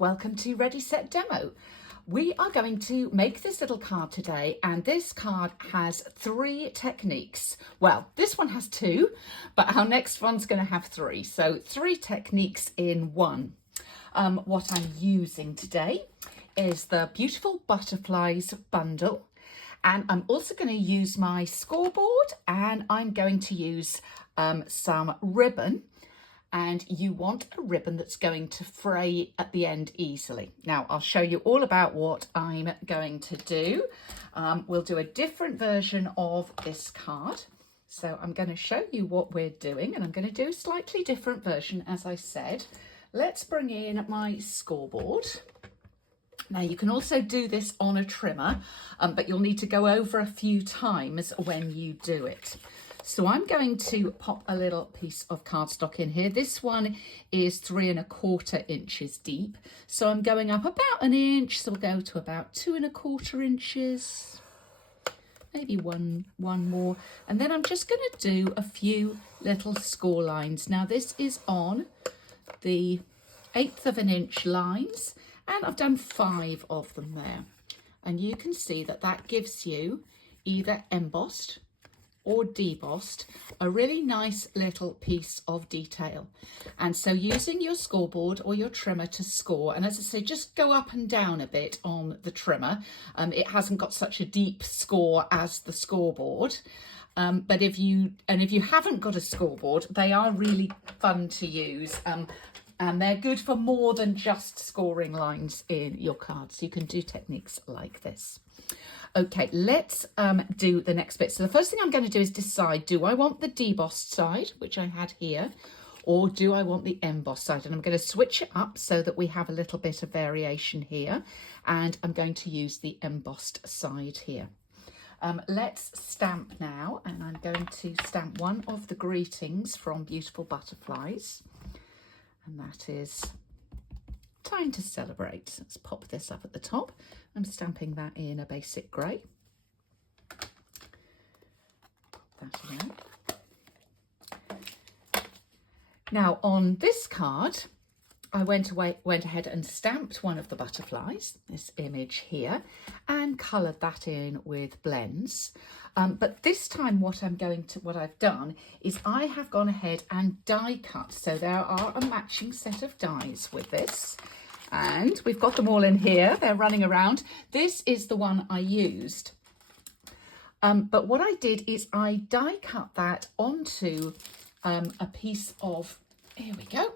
welcome to Ready Set Demo. We are going to make this little card today, and this card has 3 techniques. Well, this one has 2, but our next one's going to have 3. So 3 techniques in one. What I'm using today is the Beautiful Butterflies bundle, and I'm also going to use my scoreboard, and I'm going to use some ribbon. And you want a ribbon that's going to fray at the end easily. Now, I'll show you all about what I'm going to do. We'll do a different version of this card. So I'm going to show you what we're doing, and I'm going to do a slightly different version, as I said. Let's bring in my scoreboard. Now, you can also do this on a trimmer, but you'll need to go over a few times when you do it. So I'm going to pop a little piece of cardstock in here. This one is 3 1/4 inches deep. So I'm going up about an inch. So we'll go to about 2 1/4 inches, maybe one more. And then I'm just going to do a few little score lines. Now this is on the 1/8 of an inch lines, and I've done 5 of them there. And you can see that that gives you either embossed or debossed a really nice little piece of detail. And so using your scoreboard or your trimmer to score, and as I say, just go up and down a bit on the trimmer. It hasn't got such a deep score as the scoreboard. But if you haven't got a scoreboard, they are really fun to use. And they're good for more than just scoring lines in your cards. You can do techniques like this. Okay, let's do the next bit. So the first thing I'm going to do is decide, do I want the debossed side, which I had here, or do I want the embossed side? And I'm going to switch it up so that we have a little bit of variation here. And I'm going to use the embossed side here. Let's stamp now, and I'm going to stamp one of the greetings from Beautiful Butterflies. And that is time to celebrate. Let's pop this up at the top. I'm stamping that in a basic grey. Pop that in. Now on this card, I went ahead and stamped one of the butterflies, this image here, and coloured that in with blends. But this time what I've done is I have gone ahead and die cut. So there are a matching set of dies with this. And we've got them all in here. They're running around. This is the one I used. But what I did is I die cut that onto a piece of, here we go,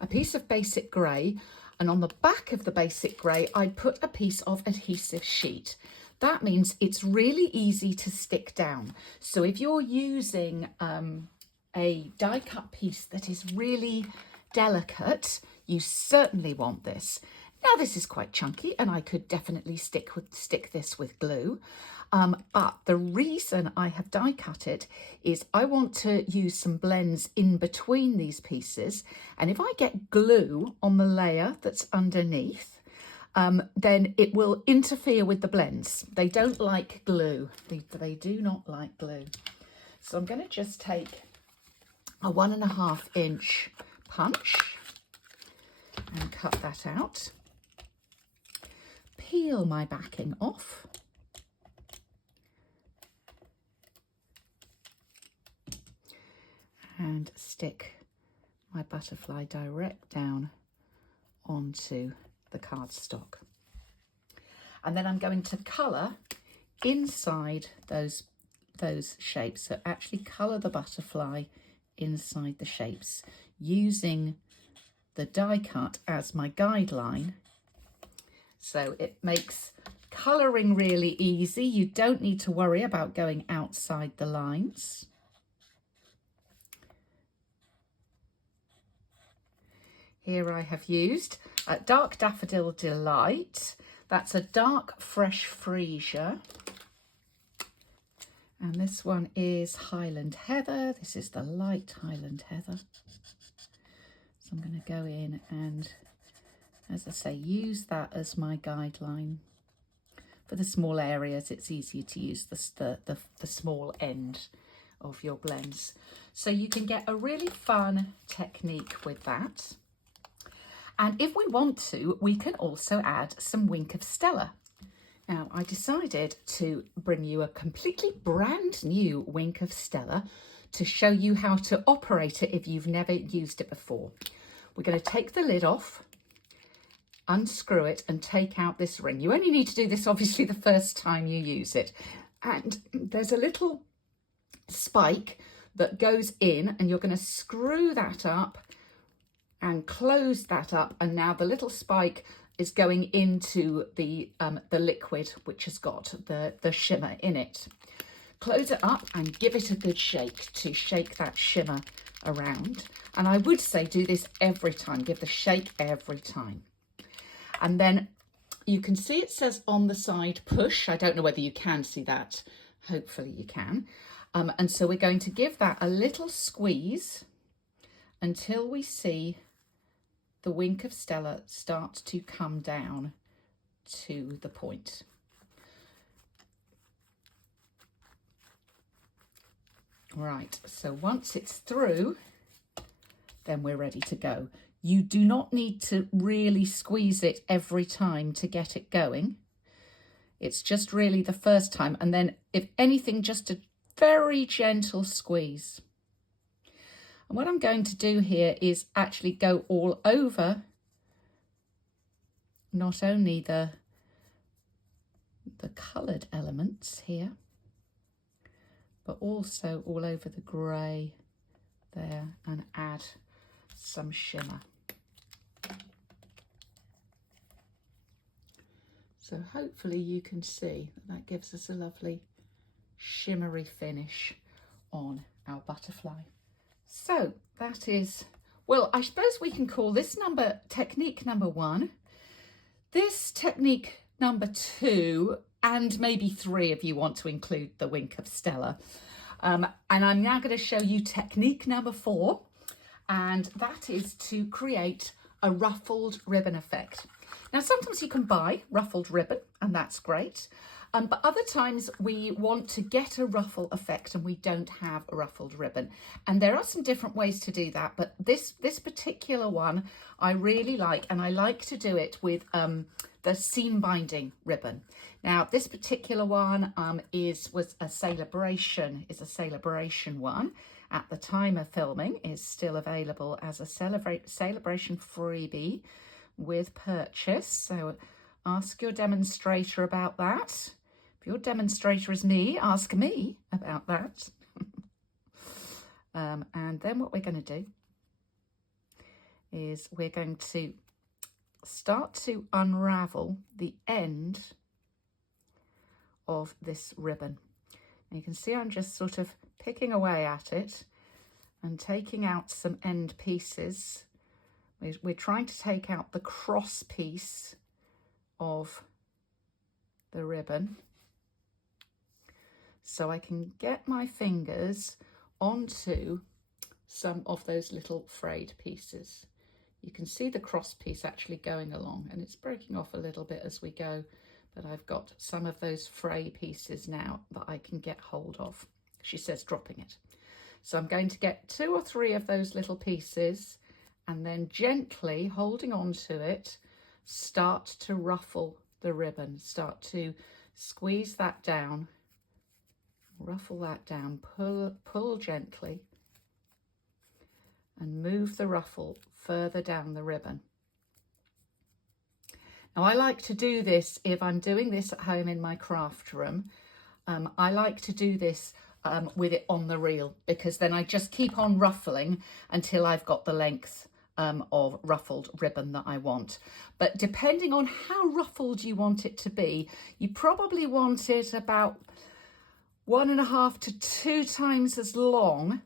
a piece of basic grey. And on the back of the basic grey, I put a piece of adhesive sheet. That means it's really easy to stick down. So if you're using a die cut piece that is really delicate, you certainly want this. Now this is quite chunky, and I could definitely stick this with glue. But the reason I have die cut it is I want to use some blends in between these pieces. And if I get glue on the layer that's underneath, then it will interfere with the blends. They don't like glue. They do not like glue. So I'm going to just take a 1 1/2 inch punch and cut that out. Peel my backing off. And stick my butterfly direct down onto the cardstock. And then I'm going to colour inside those shapes. So actually colour the butterfly inside the shapes using the die cut as my guideline. So it makes colouring really easy. You don't need to worry about going outside the lines. Here I have used Dark Daffodil Delight. That's a dark fresh freesia. And this one is Highland Heather. This is the light Highland Heather. So I'm going to go in and, as I say, use that as my guideline. For the small areas, it's easier to use the small end of your blends. So you can get a really fun technique with that. And if we want to, we can also add some Wink of Stella. Now, I decided to bring you a completely brand new Wink of Stella to show you how to operate it if you've never used it before. We're going to take the lid off, unscrew it and take out this ring. You only need to do this obviously the first time you use it. And there's a little spike that goes in and you're going to screw that up and close that up, and now the little spike is going into the liquid which has got the shimmer in it. Close it up and give it a good shake to shake that shimmer around. And I would say do this every time, give the shake every time. And then you can see it says on the side push. I don't know whether you can see that, hopefully you can. And so we're going to give that a little squeeze until we see the Wink of Stella start to come down to the point. Right, so once it's through, then we're ready to go. You do not need to really squeeze it every time to get it going. It's just really the first time, and then if anything, just a very gentle squeeze. And what I'm going to do here is actually go all over not only the coloured elements here, but also all over the grey there, and add some shimmer. So hopefully you can see that gives us a lovely shimmery finish on our butterfly. So that is, well, I suppose we can call this technique number 1, this technique number 2, and maybe 3 if you want to include the Wink of Stella. And I'm now going to show you technique number 4, and that is to create a ruffled ribbon effect. Now, sometimes you can buy ruffled ribbon, and that's great. But other times we want to get a ruffle effect and we don't have a ruffled ribbon. And there are some different ways to do that, but this particular one I really like, and I like to do it with the seam binding ribbon. Now, this particular one is a Celebration one. At the time of filming is still available as a Celebration freebie with purchase. So ask your demonstrator about that. If your demonstrator is me, ask me about that. And then what we're going to do is we're going to start to unravel the end of this ribbon. And you can see I'm just sort of picking away at it and taking out some end pieces. We're trying to take out the cross piece of the ribbon so I can get my fingers onto some of those little frayed pieces. You can see the cross piece actually going along, and it's breaking off a little bit as we go, but I've got some of those fray pieces now that I can get hold of. She says dropping it. So I'm going to get 2 or 3 of those little pieces and then gently holding on to it, start to ruffle the ribbon, start to squeeze that down, ruffle that down, pull gently and move the ruffle further down the ribbon. Now, I like to do this if I'm doing this at home in my craft room. I like to do this with it on the reel, because then I just keep on ruffling until I've got the length of ruffled ribbon that I want. But depending on how ruffled you want it to be, you probably want it about 1.5 to 2 times as long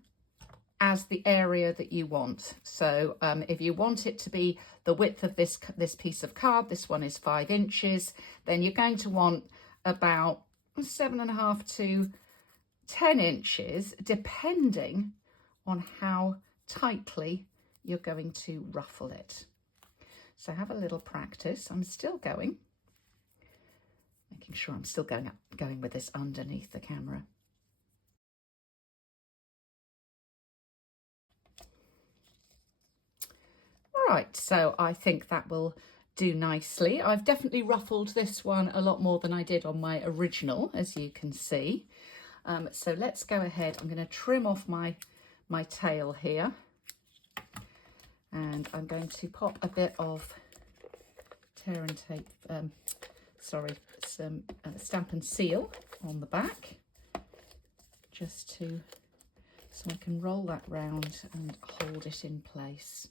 as the area that you want. So if you want it to be the width of this piece of card, this one is 5 inches, then you're going to want about 7.5 to 10 inches, depending on how tightly you're going to ruffle it. So have a little practice. I'm still going, making sure I'm still going with this underneath the camera. All Right, so I think that will do nicely. I've definitely ruffled this one a lot more than I did on my original, as you can see. So let's go ahead. I'm going to trim off my tail here, and I'm going to pop a bit of tear and tape, some Stamp and Seal on the back, just so I can roll that round and hold it in place.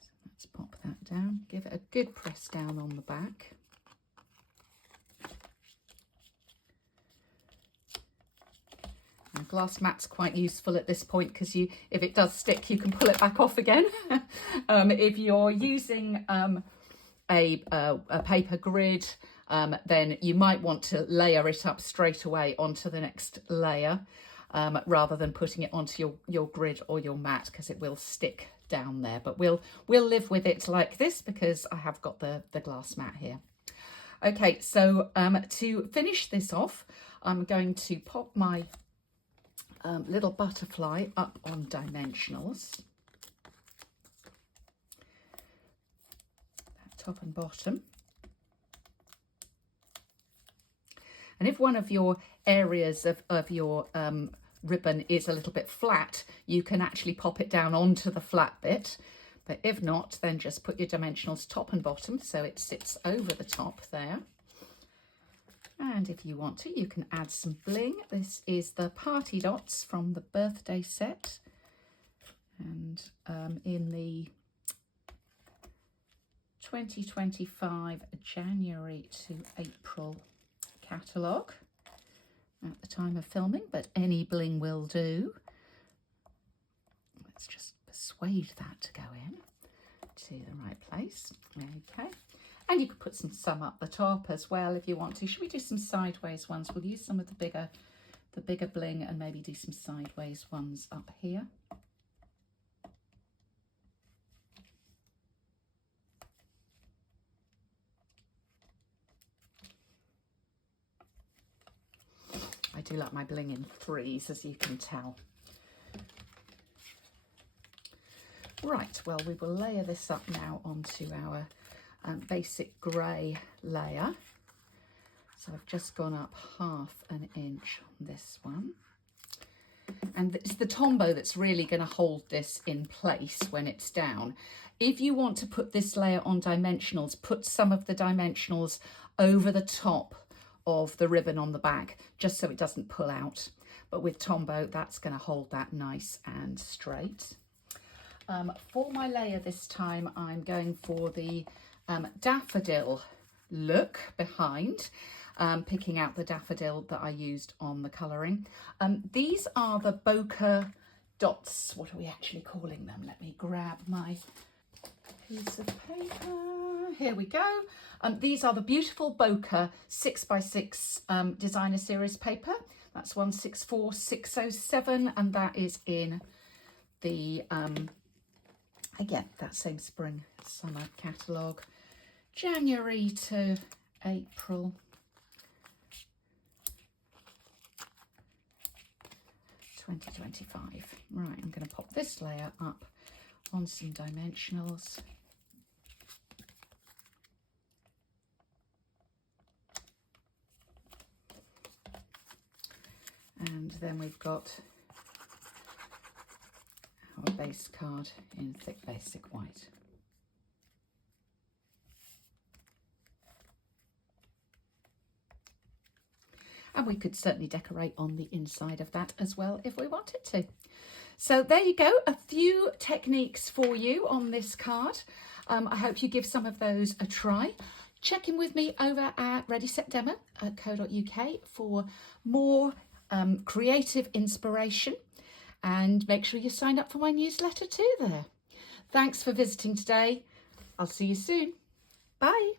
So let's pop that down, give it a good press down on the back. And glass mat's quite useful at this point because if it does stick, you can pull it back off again. If you're using a paper grid, then you might want to layer it up straight away onto the next layer, rather than putting it onto your grid or your mat, because it will stick down there. But we'll live with it like this because I have got the glass mat here. Okay, so to finish this off, I'm going to pop my little butterfly up on dimensionals, top and bottom. And if one of your areas of your ribbon is a little bit flat, you can actually pop it down onto the flat bit. But if not, then just put your dimensionals top and bottom so it sits over the top there. And if you want to, you can add some bling. This is the Party Dots from the birthday set. And in the 2025 January to April catalogue at the time of filming, but any bling will do. Let's just persuade that to go in to the right place. Okay. And you could put some up the top as well if you want to. Should we do some sideways ones? We'll use some of the bigger bling and maybe do some sideways ones up here. I do like my bling in threes, as you can tell. Right, well, we will layer this up now onto our basic grey layer. So I've just gone up 1/2 inch on this one. And it's the Tombow that's really going to hold this in place when it's down. If you want to put this layer on dimensionals, put some of the dimensionals over the top of the ribbon on the back, just so it doesn't pull out. But with Tombow, that's going to hold that nice and straight. For my layer this time, I'm going for the daffodil look behind, picking out the daffodil that I used on the colouring. These are the bokeh dots. What are we actually calling them? Let me grab my piece of paper. Here we go. These are the beautiful bokeh 6x6 designer series paper. That's 164607, and that is in the again, that same spring summer catalogue, January to April 2025. Right, I'm going to pop this layer up on some dimensionals. And then we've got our base card in thick basic white. And we could certainly decorate on the inside of that as well if we wanted to. So there you go, a few techniques for you on this card. I hope you give some of those a try. Check in with me over at readysetdemo.co.uk for more creative inspiration, and make sure you sign up for my newsletter too there. Thanks for visiting today. I'll see you soon. Bye.